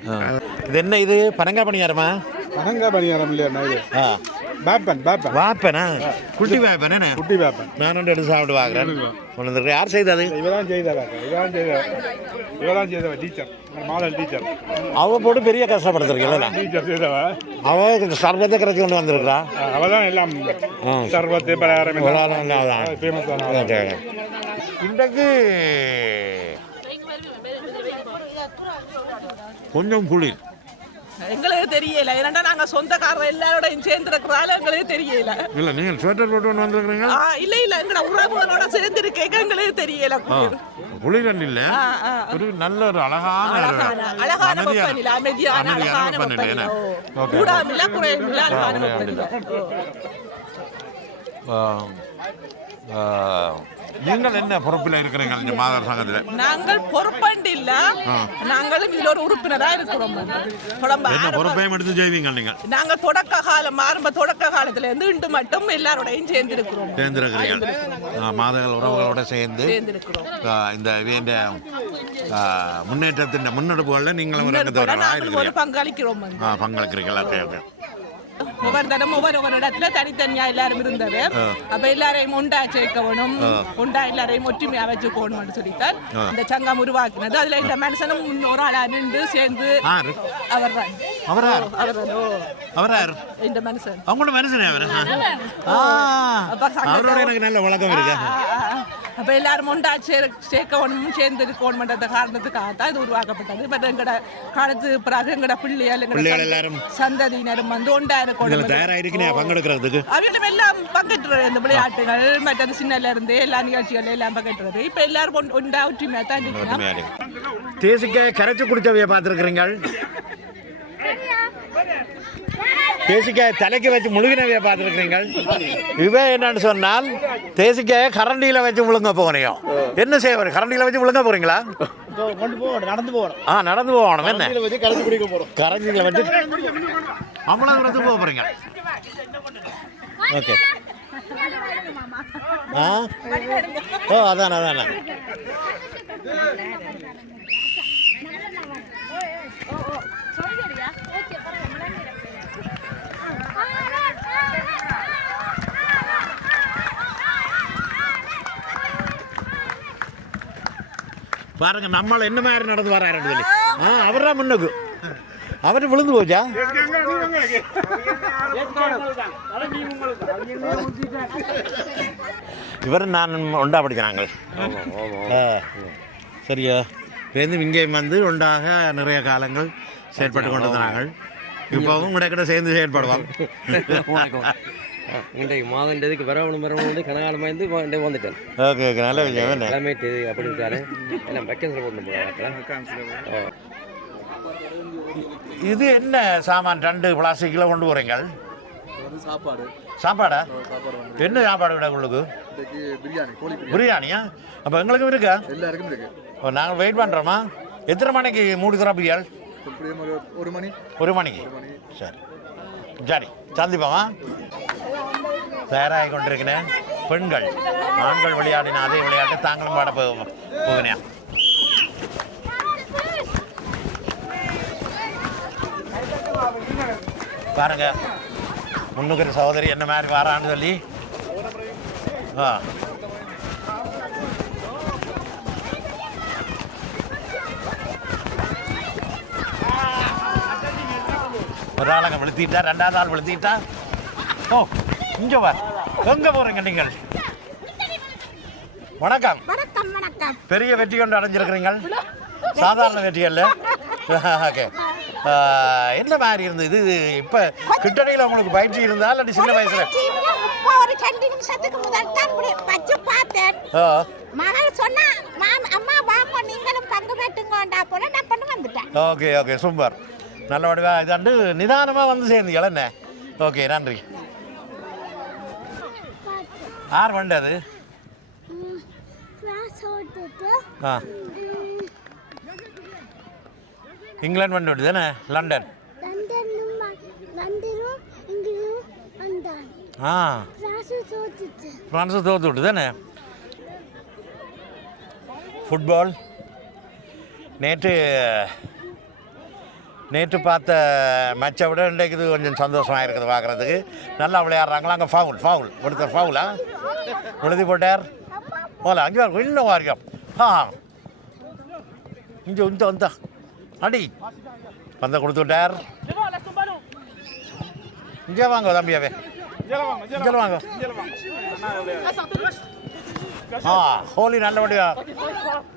இது என்ன? இது பனங்காய் பணியாரமா? பனங்காய் பணியாரம் இல்லையா? இது வாப்பனா? குட்டி வாப்பன் என்ன? குட்டி வேப்பன். நான் எடுத்து சாப்பிட்டு வாங்குறேன். ஒன்று யார் செய்தது? இவதான் செய்தவ டீச்சர், மாடல் டீச்சர். அவ போட்டு பெரிய கஷ்டப்படுத்திருக்கீங்களா? டீச்சர் செய்தவ. அவ சர்பத்தை கரைச்சி கொண்டு வந்திருக்கிறா. அவதான் எல்லாம் சர்பத்து பலகாரம் இன்றைக்கு கொஞ்சம் குளிர் எங்களுக்கு தெரியல. ஏன்னா நாங்க சொந்தக்காரர் எல்லாரோடையும் சேர்ந்துருக்கிறதால எங்களுக்கு தெரியல. இல்ல, நீங்க ஸ்வெட்டர் போட்டு வந்துருக்கீங்க? இல்ல எங்களோட உறவுகளோட சேர்ந்து இருக்க எங்களுக்கு தெரியல. குளிரன் இல்ல ஒரு நல்ல ஒரு அழகான வெப்பநிலை, அமைதியான அழகான வெப்பநிலை. கூடாமில்ல, குறையுமில்ல, அழகான வெப்பநிலை. நீங்கள் என்ன பொறுப்பில் இருக்கிறீங்க இந்த மாதர் சங்கத்தில்? நாங்கள் பொறுப்பண்டு இல்ல, நாங்களும் இதுல ஒரு உறுப்பினரா இருக்கிறோம். என்ன பொறுப்பையும் எடுத்து செய்வீங்க நீங்கள்? நாங்கள் ஆரம்ப தொடக்க காலத்துல இருந்து இன்று மட்டும் எல்லாரோடையும் சேர்ந்திருக்கிறோம். மாதங்கள் உறவுகளோட சேர்ந்து இந்த முன்னேற்றத்தின் முன்னெடுப்புகளில் நீங்களும் பங்களிக்கிறோம். பங்களிக்கிறீங்களா? ஒவ்வொரு தரம் ஒவ்வொரு இடத்துல தனித்தனியா எல்லாரும் இருந்தது. அப்ப எல்லாரையும் ஒண்டா சேர்க்கணும், ஒண்டா எல்லாரையும் ஒற்றுமையா வச்சுக்கணும் சொல்லித்தான் இந்த சங்கம் உருவாக்கினது. அதுல இந்த மனுஷனும் ஒரு ஆளா நின்று சேர்ந்து இந்த மனுஷன் அவங்களோட மனுஷனே அவரோட எனக்கு நல்ல வழக்கம் இருக்கு. அப்ப எல்லாரும் ஒண்டா சேர்க்கணும், சேர்ந்து இருக்கணும்ன்ற காரணத்துக்காகத்தான் இது உருவாக்கப்பட்டது. பட் எங்கட காலத்து பிறகு எங்கட பிள்ளைகள் எல்லாரும் சந்ததியினரும் வந்து ஒண்டா இருக்கணும், பங்கெடுக்கிறதுக்கு அவங்களும் எல்லாம் பங்கேற்றது. இந்த விளையாட்டுகள் மற்றது சின்னல இருந்து எல்லா நிகழ்ச்சிகள் எல்லாம் பங்கேற்றது. இப்ப எல்லாரும் ஒண்டா ஒற்றுமையா தான் இருக்கணும். தேசிக்காய் கரைச்சு குடிச்சவைய பார்த்துருக்கிறீங்க? தேசிக்காயை தலைக்கு வச்சு முழுகினவைய பார்த்துருக்கிறீங்க? இவ என்னன்னு சொன்னால் தேசிக்காயை கரண்டியில் வச்சு முழுங்க போகணும். என்ன செய்வார்? கரண்டியில் வச்சு முழுங்க போறீங்களா? நடந்து போகணும். நடந்து போகணும். என்ன கரைச்சி குடிக்க போறோம். கரண்டியில் வச்சு அவ்வளோ தூரத்துக்கு போக போறீங்க. ஓகே. அதானே பாருங்க நம்மள என்ன மாதிரி நடந்து வராரு சொல்லி. அவர்தான் முன்னுக்கு அவர் விழுந்து போச்சா? இவர் நான் ஒண்டா படிக்கிறாங்க. சரியா? பேருந்து இங்கே வந்து ஒன்றாக நிறைய காலங்கள் செயற்பட்டு கொண்டு வந்தாங்க. இப்போவும் கூட சேர்ந்து செயற்படுவாங்க. இன்றைக்கு மாதன்றதுக்கு வரவணும் கனகாலமாக இருந்து வந்துட்டேன். ஓகே ஓகே, நல்ல விஷயம். கிளம்பிட்டு அப்படி இருக்காரு எல்லாம் வெக்கன்ஸில் போட்டு போகிறாங்க. இது என்ன சாமான்? 2 பிளாஸ்டிக்கில் கொண்டு போகிறீங்க? சாப்பாடா? என்ன சாப்பாடு விட உங்களுக்கு? பிரியாணியா? அப்போ எங்களுக்கும் இருக்கா? எல்லாருக்கும் இருக்கு. நாங்கள் வெயிட் பண்ணுறோமா? எத்தனை மணிக்கு மூடி திறப்பீர்கள்? 1 மணிக்கு. சரி சரி, சந்திப்போமா? தயாராகி கொண்டிருக்கிறேன். பெண்கள் ஆண்கள் விளையாடின அதே விளையாட்டு தாங்களும் பாட போகிறேன். பாருங்க முன்னுக்கிற சகோதரி என்ன மாதிரி வரான்னு சொல்லி. ஒரு ஆளுங்க விழுத்திட்டா, 2வது ஆள் விழுத்திட்டா. இங்க வா. எங்க போறீங்க நீங்கள்? வணக்கம். பெரிய வெற்றி கொண்டு அடைஞ்சிருக்கிறீங்க. சாதாரண வெற்றி அல்ல. ஓகே. என்ன மாதிரி இருந்தது இது? இப்ப கிட்டடையில் உங்களுக்கு பயிற்சி இருந்தா இல்லாட்டி சின்ன வயசுல? ஒரு 2 நிமிஷத்துக்கு முதல் தான் வச்சு பார்த்தேன். மகள் சொன்னா அம்மா வாங்க நீங்களும் பங்கு பெற்றுங்கோண்டா போல நான் பண்ணி வந்துட்டேன். Okay okay, super. நல்ல வடிவா இதாண்டு நிதானமாக வந்து சேர்ந்தீங்கள என்ன? ஓகே, நன்றி. யார் வண்டது? இங்கிலாந்து வண்டி தானே? லண்டன். ஃப்ரான்ஸு தோத்து விட்டு தானே? ஃபுட்பால் நேற்று பார்த்த மேட்சை விட இன்றைக்கு இது கொஞ்சம் சந்தோஷமாக இருக்குது பார்க்குறதுக்கு. நல்லா விளையாடுறாங்களா? அங்கே ஃபவுல் ஒருத்தர் ஃபவுலா எழுதி போட்டார் போல. அங்கே இன்னும் வாரியம். இங்கே வந்தா அடி பந்தை கொடுத்து விட்டார். இங்கே வாங்க தம்பியாவே, இங்கே வாங்க. ஹோலி நல்லபடியா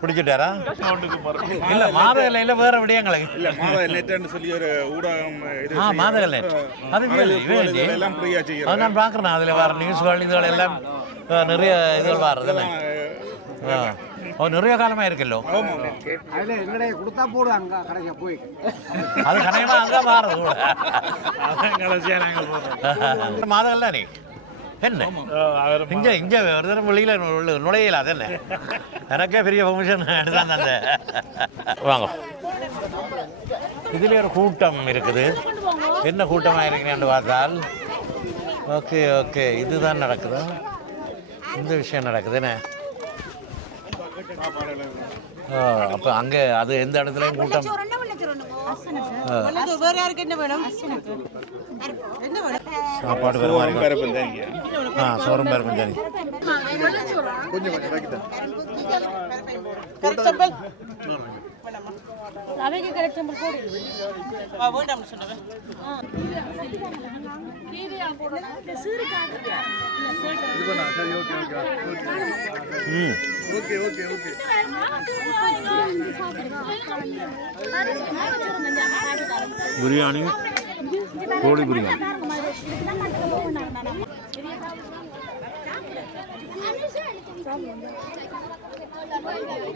பிடிச்சிட்டாரா? இல்ல மாதகல்ல இல்ல வேற விடயங்களை இல்ல மாதகல்ல சொல்லி ஒரு ஊடகம் மாதகல்ல அது நான் பாக்குறேன். அதுல வர நியூஸ்கள் இதுகள் எல்லாம் நிறைய இதுகள் வர்றதுல ஓ நிறைய காலமாக இருக்கല്ലോ அதில் எங்கடைய கொடுத்தா போடு அங்கே கடைக்கு போய் அது கணக்கமாக அங்கே மாறுது கூட மாதங்கள்ல நீ என்ன இங்கே இங்கே ஒரு தரம் வெளியில் நுழையல அது என்ன எனக்கே பெரிய ஃபங்க்ஷன் தான் அந்த வாங்க இதுலேயே ஒரு கூட்டம் இருக்குது என்ன கூட்டமாக இருக்கிறேன்னு பார்த்தால் ஓகே ஓகே இதுதான் நடக்குதா இந்த விஷயம் நடக்குது என்ன அப்போ அங்கே அது எந்த இடத்துலையும் கூட்டம் சாப்பாடு சோறும் பேர் கொஞ்சம் பிரியாணி கோழி பிரியாணி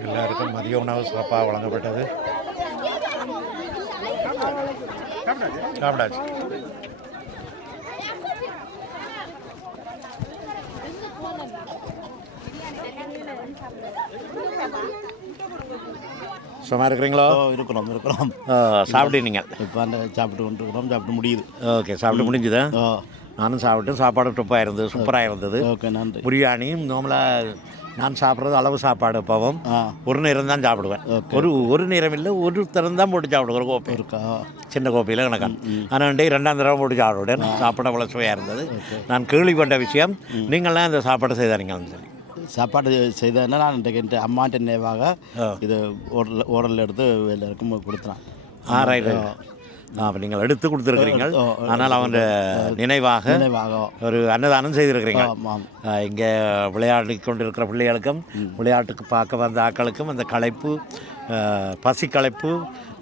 எல்லாருக்கும் மதிய உணவு சிறப்பாக வழங்கப்பட்டது சாப்பிடாச்சு சும்மா இருக்கிறீங்களோ இருக்கிறோம் சாப்பிட்டீங்க இப்போ அந்த சாப்பிட்டு கொண்டிருக்கிறோம் சாப்பிட்டு முடியுது ஓகே சாப்பிட்டு முடிஞ்சுதா நானும் சாப்பிட்டு சாப்பாடு டொப்பாக இருந்தது சூப்பராக இருந்தது ஓகே நன்றி பிரியாணியும் நார்மலாக நான் சாப்பிட்றது அளவு சாப்பாடு எப்பவும் ஒரு நேரம் தான் சாப்பிடுவேன் ஒரு நேரம் இல்லை ஒரு தரம் தான் போட்டு சாப்பிடுவேன் ஒரு கோப்பை இருக்கா சின்ன கோப்பையில் கணக்கான் ஆனால் ரெண்டாம் தடவை போட்டு சாப்பிடுவேன் சாப்பிட அவ்வளோ சுவையாக இருந்தது நான் கேள்விப்பட்ட விஷயம் நீங்கள்லாம் இந்த சாப்பாடு செய்தாருங்கன்னு சொல்லி சாப்பாடு செய்ததுன்னா நான் இன்றைக்கு அம்மாட்ட நினைவாக இது ஓடலில் எடுத்து எல்லாருக்கும் கொடுத்தேன் ரைட் அப்போ நீங்கள் எடுத்து கொடுத்துருக்கிறீங்க ஆனால் அவன் நினைவாக ஒரு அன்னதானம் செய்திருக்கிறீங்க இங்கே விளையாடி கொண்டிருக்கிற பிள்ளைகளுக்கும் விளையாட்டுக்கு பார்க்க வந்த ஆக்களுக்கும் அந்த களைப்பு பசி களைப்பு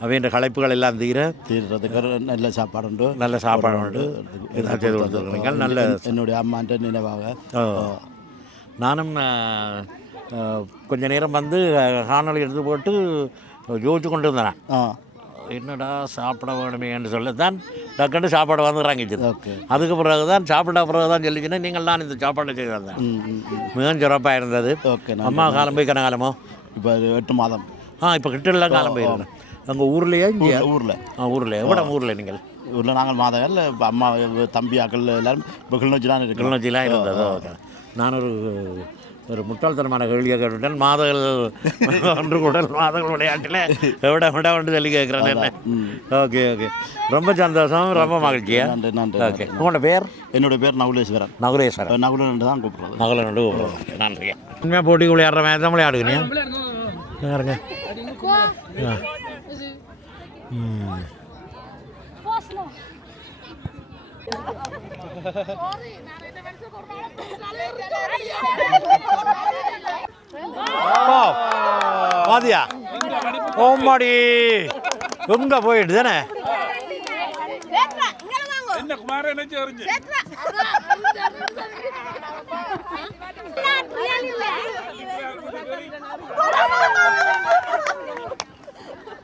அவைன்ற களைப்புகள் எல்லாம் தீர்றதுக்கு நல்ல சாப்பாடு உண்டு இதான் செய்து கொடுத்துருக்கிறீங்க நல்ல என்னுடைய அம்மாட்ட நினைவாக நானும் கொஞ்ச நேரம் வந்து காணொலி எடுத்து போட்டு யோசிச்சு கொண்டு இருந்தேன் என்னடா சாப்பிட வேணுமேன்னு சொல்லி தான் டக்குன்னு சாப்பாடு வந்து இறங்கிச்சு அதுக்கு பிறகு தான் சாப்பிட்ட பிறகு தான் சொல்லிச்சுன்னா நீங்கள் தான் இந்த சாப்பாடு செய்து வந்தேன் மிகவும் சிறப்பாக இருந்தது அம்மா காலம் போய் கனகாலமோ இப்போ 8 மாதம் இப்போ கிட்டலாம் காலம் போயிருந்தேன் அங்கே ஊர்லேயே இங்கே ஊரில் எவ்வளோ ஊரில் நீங்கள் ஊரில் நாங்கள் மாதங்கள் இப்போ அம்மா தம்பி ஆக்கள் எல்லோரும் இப்போ கிளிநொச்சிலாம் இருந்தது ஓகே நான் ஒரு முட்டாள்தனமான கேள்வியை கேட்டுவிட்டேன் மாதங்கள் ஒன்று கூட மாதங்கள் விளையாட்டில் எவ்வளோ விட சொல்லி கேட்குறேன் என்ன ஓகே ஓகே ரொம்ப சந்தோஷம் ரொம்ப மகிழ்ச்சியா ஓகே உங்களோட பேர் என்னோட பேர் நகுலேஸ்வரன் நகுலன் தான் கூப்பிட்றது நகுலன் கூப்பிட்றோம் நன்றி உண்மையாக போட்டி விளையாடுற மாதிரி தான் விளையாடுங்க யாருங்க பாதியா ஓம்பாடி எங்க போயிட்டு தானே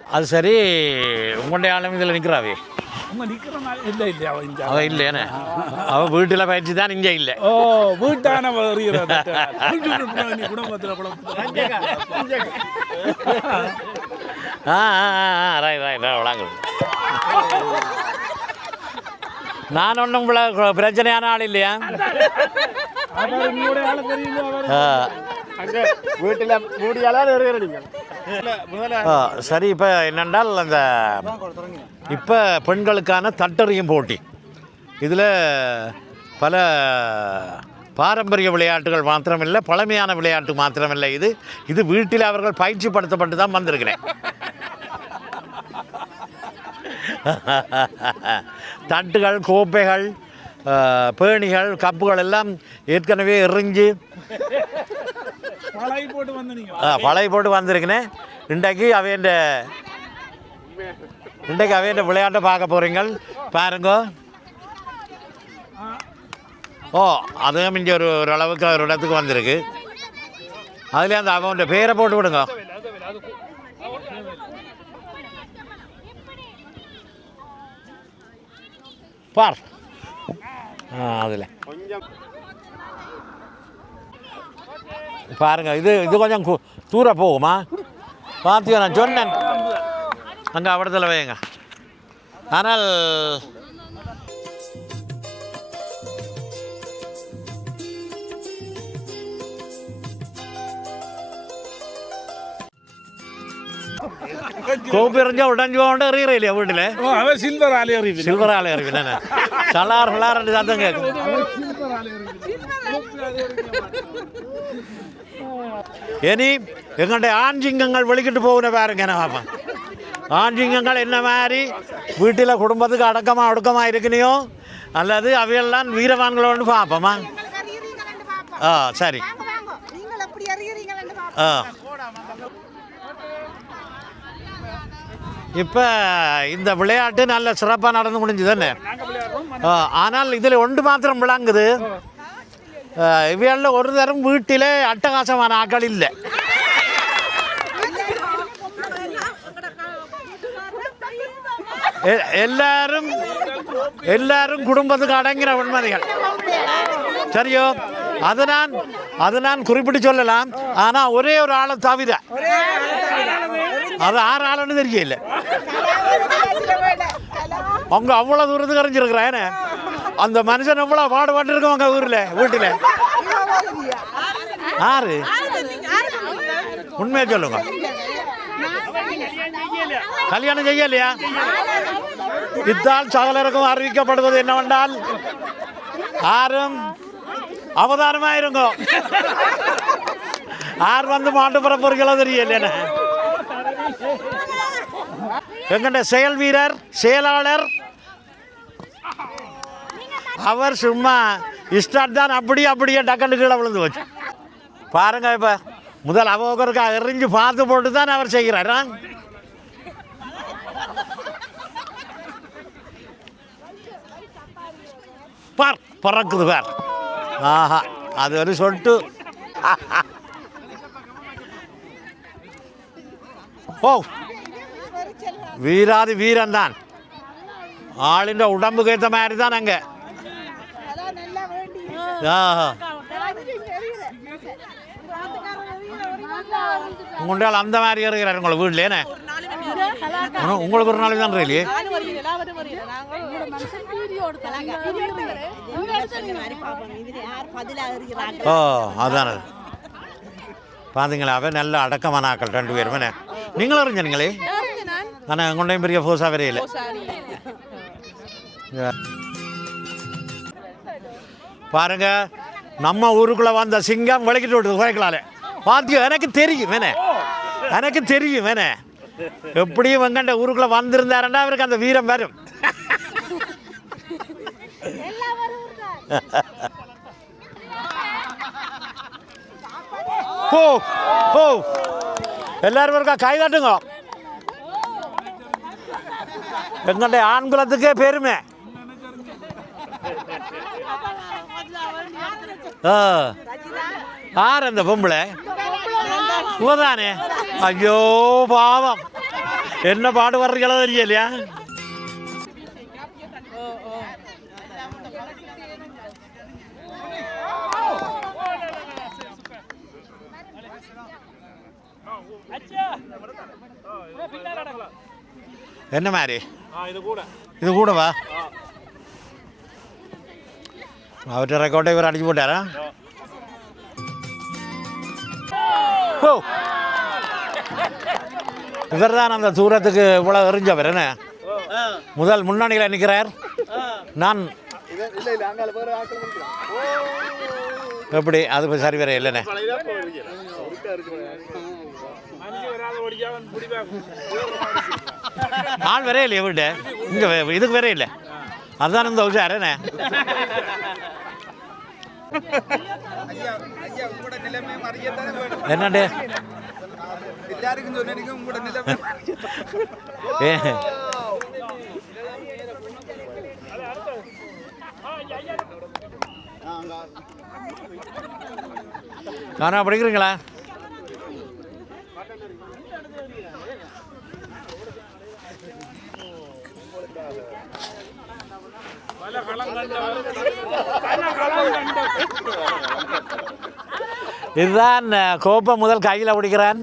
அது சரி உங்களுடைய ஆளும் இதில் நிற்கிறாவே அவ இல்லையானே அவ வீட்டில் பயிற்சி தான் இங்கே இல்லை வீட்டான விளாங்க நான் ஒன்றும் பிரச்சனையான ஆள் இல்லையா வீட்டில் மூடியாலும் சரி இப்போ என்னென்றால் அந்த இப்போ பெண்களுக்கான தட்டறியும் போட்டி இதில் பல பாரம்பரிய விளையாட்டுகள் மாத்திரமில்லை பழமையான விளையாட்டு மாத்திரமில்லை இது வீட்டில் அவர்கள் பயிற்சிப்படுத்தப்பட்டு தான் வந்திருக்கிறேன் தட்டுகள் கோப்பைகள் பேணிகள் கப்புகள் எல்லாம் ஏற்கனவே எறிஞ்சு பழைய போட்டு வந்திருக்கிறேன் இன்றைக்கு அவையண்ட விளையாட்டை பார்க்க போகிறீங்க பாருங்க ஓ அதுவும் இங்கே ஒரு அளவுக்கு ஒரு இடத்துக்கு வந்திருக்கு அதில் அந்த அவன் பேரை போட்டு விடுங்க. பார் அதில் பாருங்க. இது கொஞ்சம் தூர போகுமா பார்த்தியோ? நான் சொன்னேன் அங்கே அவடத்தில் வைங்க. ஆனால் கோப்பி எறிஞ்சா உடஞ்சி போகண்ட எறிகிறையிலையா வீட்டில்? சில்வர் ஆலை எறிவின் என்ன சலார் ஹலார் சாத்தம் கேட்கும். இனி எங்கள்கிட்ட ஆஞ்சிங்கங்கள் வெளிக்கிட்டு போகுன பாருங்க. என்ன பார்ப்பேன் ஆஞ்சிங்கங்கள் என்ன மாதிரி வீட்டில் குடும்பத்துக்கு அடக்கமாக ஒடுக்கமாக இருக்குனையோ அல்லது அவையெல்லாம் வீரவான்களோடு பார்ப்போமா? ஆ சரி. ஆ இப்போ இந்த விளையாட்டு நல்ல சிறப்பாக நடந்து முடிஞ்சு தானே. ஆனால் இதில் ஒன்று மாத்திரம் விளங்குது, இவைகளில் ஒரு தரம் வீட்டிலே அட்டகாசமான ஆக்கள் இல்லை. எல்லாரும் குடும்பத்துக்கு அடங்கிற உண்மதிகள். சரியோ? அது நான் குறிப்பிட்டு சொல்லலாம். ஆனால் ஒரே ஒரு ஆளை தவிர அது 6 ஆளுன்னு தெரியல. அவங்க அவ்வளோ தூரத்துக்கு அறிஞ்சிருக்கிறேன். அந்த மனுஷன் எவ்வளோ பாடுபாட்டு இருக்கும் அவங்க வீட்டில். யாரு உண்மையை சொல்லுங்க. கல்யாணம் செய்யலையா? இத்தால் சகலருக்கும் அறிவிக்கப்படுவது என்னவென்றால் யாரும் அவதானமாயிருங்க. யார் வந்து மாட்டு பிறப்பொருகளோ தெரியல. எங்கள்ட செயல் வீரர் செயலாளர் அவர் சும்மா ஸ்டார்ட் தான் அப்படியே டக்கண்டு கீழே விழுந்து வச்சு பாருங்க. இப்போ முதல் அவருக்கு எறிஞ்சு பார்த்து போட்டு தான் அவர் செய்கிறார். பார் பறக்குது பார். ஆஹா அது ஒரு சொட்டு. ஓ வீராதி வீரன் தான். ஆளின் உடம்புக்கு ஏற்ற மாதிரி தான் அங்கே. உங்களால் அந்த மாதிரி இருக்கிறார் உங்களை வீட்டிலேயே. உங்களுக்கு ஒரு நாளைக்கு தான் இல்லையே. ஓ அதான பார்த்தீங்களா? அவன் நல்ல அடக்கமான ஆக்கள் 2 பேருமே. நீங்களும் அறிஞ்சீங்களே. ஆனால் எங்கொண்டையும் பெரிய ஃபோர்ஸாக வரையில. பாருங்க நம்ம ஊருக்குள்ளே வந்த சிங்கம் விளக்கிட்டு விட்டுது குறைக்கலாலே. பார்த்தியோ? எனக்கு தெரியும் வேணே எப்படியும் வெங்கண்ட ஊருக்குள்ளே வந்திருந்தாருன்னா அவருக்கு அந்த வீரம் வரும். ஓ ஓ எல்லாரும் இருக்கா கை தட்டுங்க. எங்கள்ட ஆண்குலத்துக்கே பெருமை. யார் அந்த பொம்பளை? இவதானே? ஐயோ பாவம், என்ன பாடு வர்றீங்களோ தெரியலையா? என்ன மாதிரி இது கூடவா? அவற்றை ரெக்கார்டை இவர் அடிச்சு போட்டாரா? ஓ இவர் தான் அந்த தூரத்துக்கு இவ்வளோ எறிஞ்சவர். என்ன முதல் முன்னணியில் நிற்கிறார். நான் எப்படி அது சரி வர இல்லைண்ணே. ஆள் வரே இல்லையா வீட்டு? இங்கே இதுக்கு வரே இல்லை. அதுதான் இந்த உஷாரண்ணே. என்னண்டு காணா படிக்கிறீங்களா? இதுதான் கோப்பை முதல் கையில் பிடிக்கிறான்.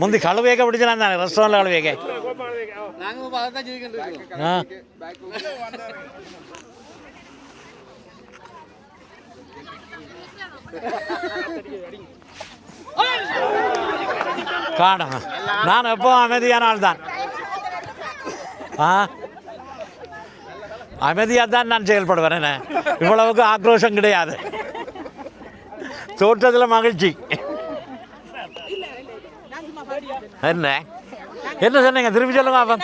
முந்தி கழுவேக்க பிடிச்சான் தானே ரெஸ்டாரண்ட்ல கழுவேக்க. காணும் நான் எப்போ அமைதியான ஆள் தான். அமைதியாக தான் நான் செயல்படுவேன். என்ன இவ்வளவுக்கு ஆக்ரோஷம் கிடையாது. தோற்றத்தில் மகிழ்ச்சி. என்ன என்ன சொன்னீங்க திருப்பி சொல்லுங்க. அப்போ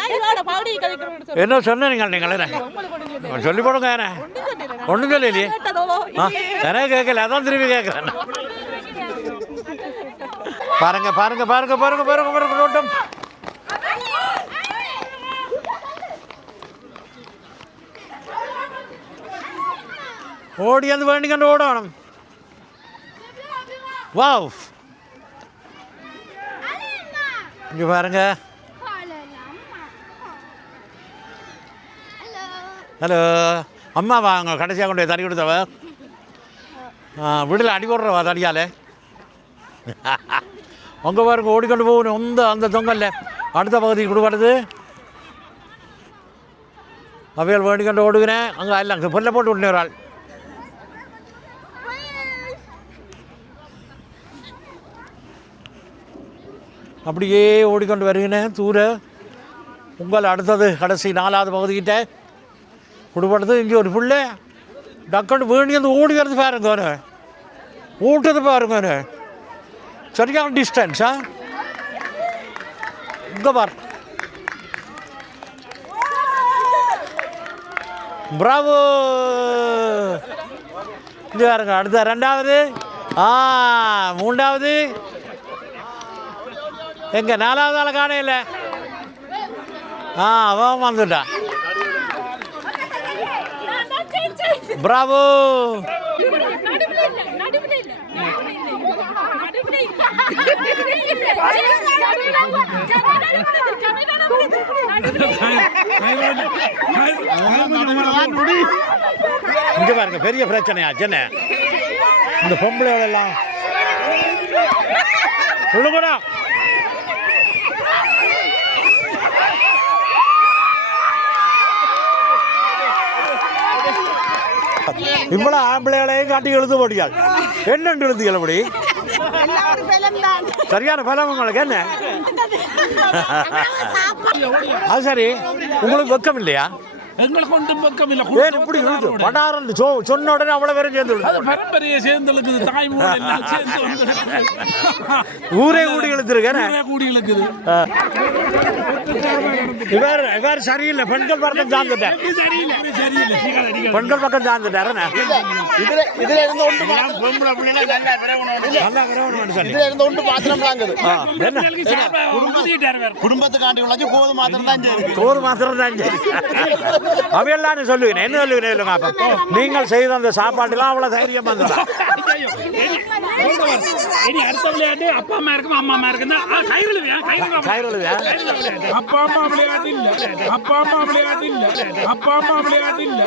என்ன சொன்னீங்க நீங்கள் சொல்லி போடுங்க. என்ன ஒன்றும் சொல்லலையே. எனக்கு கேட்கல, அதான் திருப்பி கேட்குறேன். பாருங்க பாருங்க பாருங்க பாருங்க பாருங்க பாருங்க ஓட்டம். ஓடி வந்து வேண்டி கண்டு ஓடணும். வாவ், இங்கே பாருங்க. ஹலோ அம்மா வாங்க, கடைசியாக கொண்டு போய் தறி கொடுத்தவ வீட்டில் அடி போடுறவா தடியால். அங்கே பாருங்க ஓடிக்கொண்டு போகணும். அந்த தொங்கல்ல அடுத்த பகுதிக்கு கொடுக்கறது. அவையால் வேண்டிக்கொண்டு ஓடுகிறேன். அங்கே எல்லாம் பொல்ல போட்டு விட்டுனே ஒரு ஆள். அப்படியே ஓடிக்கொண்டு வருகிறேன் தூர. உங்கள் அடுத்தது கடைசி 4வது பகுதிக்கிட்ட கொடுப்படுறது. இங்கே ஒரு பிள்ளை டக்குன்னு வேண்டி வந்து ஓடி வருது பாருங்க. ஓட்டுறது பாருங்க. சரியான டிஸ்டன்ஸா. இங்கே பாரு. பிராவோ. இங்கே பாருங்க. அடுத்த 2வது, 3வது, எங்க 4வது ஆள் காண இல்லை. அவன் வந்துட்டான். பிராவோ. இங்க பாருங்க பெரிய பிரச்சனையாச்சு. என்ன இந்த பொம்பளையோட எல்லாம் சொல்லுங்கடா. இவ்வளவு ஆம்பளைகளையும் காட்டி எழுத முடியாது. என்னென்று எழுதுகள் அப்படி சரியான பலம் உங்களுக்கு. என்ன அது சரி, உங்களுக்கு வெக்கம் இல்லையா? எங்களுக்கு ஒன்றும் பக்கம் இல்லை. இப்படி படாரம் சொன்ன உடனே அவ்வளோ பேரும் சேர்ந்து பரம்பரையை சேர்ந்து இருக்குது. தாய்மொழி எல்லாம் சேர்ந்து ஊரே கூடி இழுத்துருக்கேன். கூடி இழுக்குது. இவர் சரியில்லை. பெண்கள் பக்கம் சார்ந்துட்டேன். பெண்கள் பக்கம் சார்ந்துட்டாரு. குடும்பத்துக்காண்டி கோது மாத்திரம் தான் சரி. கோது மாத்திரம் தான் சரி. அவையெல்லாம் சொல்லுவேன். என்ன சொல்லுவேன்? அப்ப நீங்கள் செய்த அந்த சாப்பாட்டுலாம் அவ்வளவு தைரியம் வந்துடும். அடுத்த விளையாட்டு அப்பா அம்மா இருக்கும், அம்மா அம்மா இருக்குன்னா கயிறுழுவியா? அப்பா அம்மா விளையாட்டு இல்ல. அப்பா அம்மா விளையாட்டு இல்ல. அப்பா அம்மா விளையாட்டு இல்ல.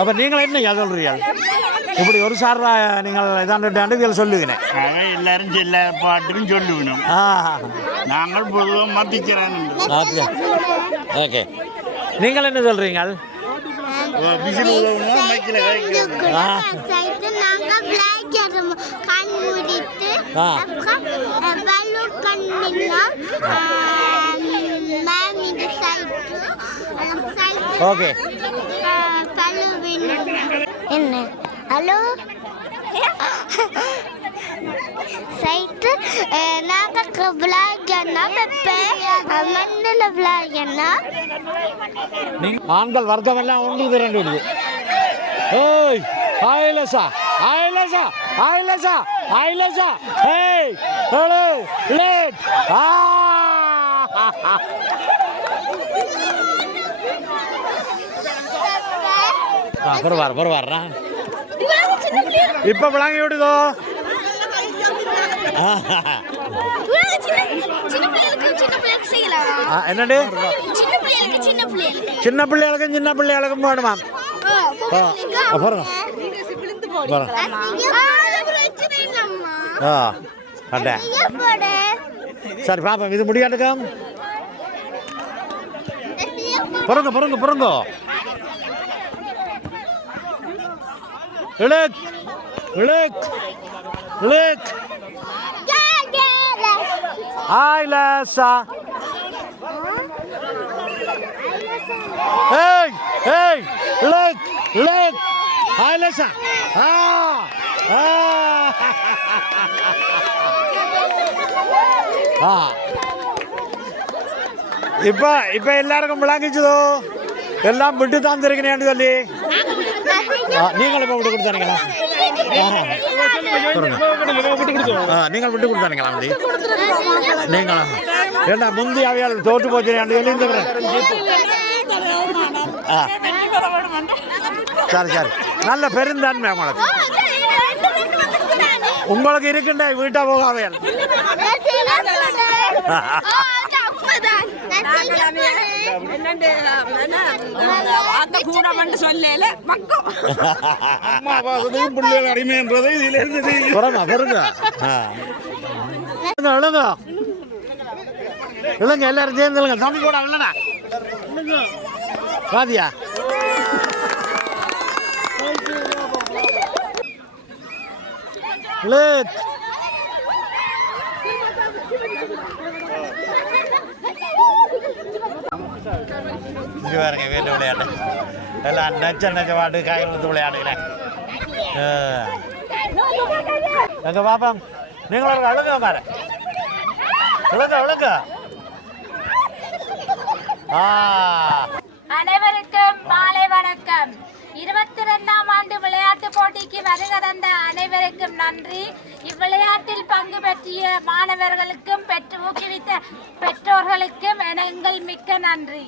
அப்ப நீங்கள் என்ன சொல்றீர்கள்? இப்படி ஒரு சாரா நீங்கள் இதான் சொல்லுகிறேன். எல்லாரும் எல்லா பாட்டுக்கும் சொல்லுவேன். நாங்கள் பொதுவாக மத்திக்கிறேன். ஓகே, நீங்கள் என்ன சொல்றீங்க? ஓகே, என்ன ஹலோ சைட்டு நாங்கள் விளையாடினா மண்ணில் விளையாடினா ஆண்கள் வர்க்கம் எல்லாம் ஒன்று திரண்டு விடுது. ஏய் ஐலசா ஐலசா ஐலசா ஐலசா ஏய் ஹலோ லேட் பரவாயில்ல. இப்போ விளங்கி விடுதோ? என்னடி சின்ன பிள்ளைகளுக்கும் வேணுமா? பாருங்க சரி பாப்பா, இது முடியாட்டுக்கா. பிறங்க இழுக் இழுக் இழுக். ஐலசா. ஏய் ஏய் இழுக் இழுக். ஐலசா. இப்ப எல்லாருக்கும் விளங்கிச்சதோ? எல்லாம் விட்டு தான் தெரிக்கிறேன்னு சொல்லி நீங்கள் இப்போ விட்டு கொடுத்தானீங்களா? நீங்கள் விட்டு கொடுத்தானீங்களா? நீங்களா? ஏன்னா முந்தி அவையால் தோற்று போச்சுன்னு சொல்லி சரி சரி, நல்ல பெருந்தான்மை உங்களுக்கு இருக்குண்ட வீட்டா போக அவையால். இல்லங்க எல்லாரும் சேர்ந்துங்க தம்பி கூட இல்லைண்ணா பாதியா. இங்கே பாருங்க வீட்டு விளையாட்டு எல்லாம் நச்ச பாட்டு காய்கறி எடுத்து விளையாடுகிறேன். எங்க பாப்பா நீங்களும் அழுங்க பாரு, விழுங்க. அனைவருக்கும் மாலை வணக்கம். 22ஆம் ஆண்டு விளையாட்டு போட்டிக்கு வருகை தந்த அனைவருக்கும் நன்றி. இவ்விளையாட்டில் பங்கு பெற்றிய மாணவர்களுக்கும் ஊக்குவித்த பெற்றோர்களுக்கும் எங்கள் மிக்க நன்றி.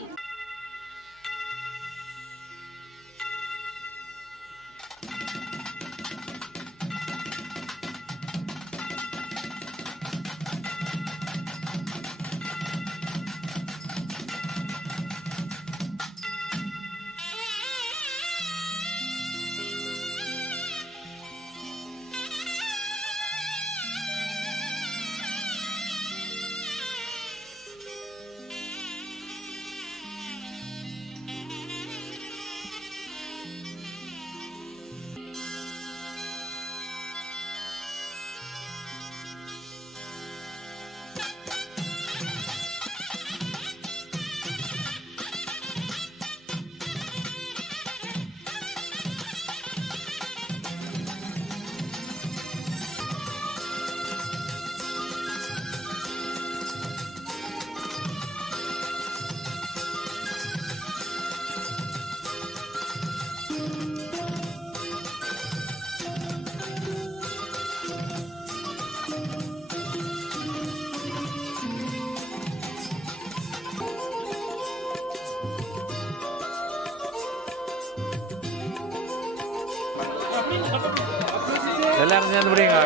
எல்லாரும் சேர்ந்து முடியுங்க.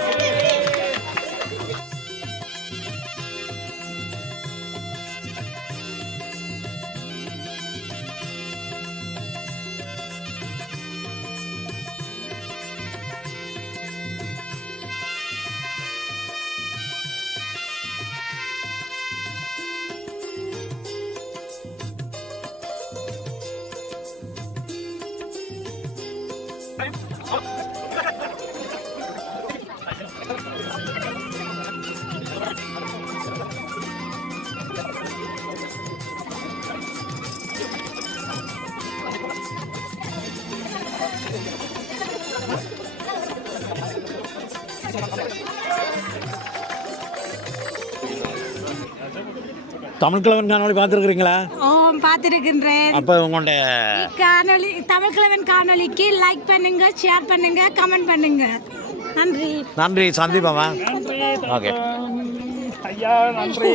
தமிழ் கிழவன் காணொளி பார்த்துருக்குறீங்களா? பார்த்துருக்கின்றேன். அப்போ உங்களுடைய காணொளி தமிழ் கிழவன் காணொளிக்கு லைக் பண்ணுங்க, ஷேர் பண்ணுங்க, கமெண்ட் பண்ணுங்க. நன்றி. நன்றி. சந்தீபாமா. ஓகே ஐயா நன்றி.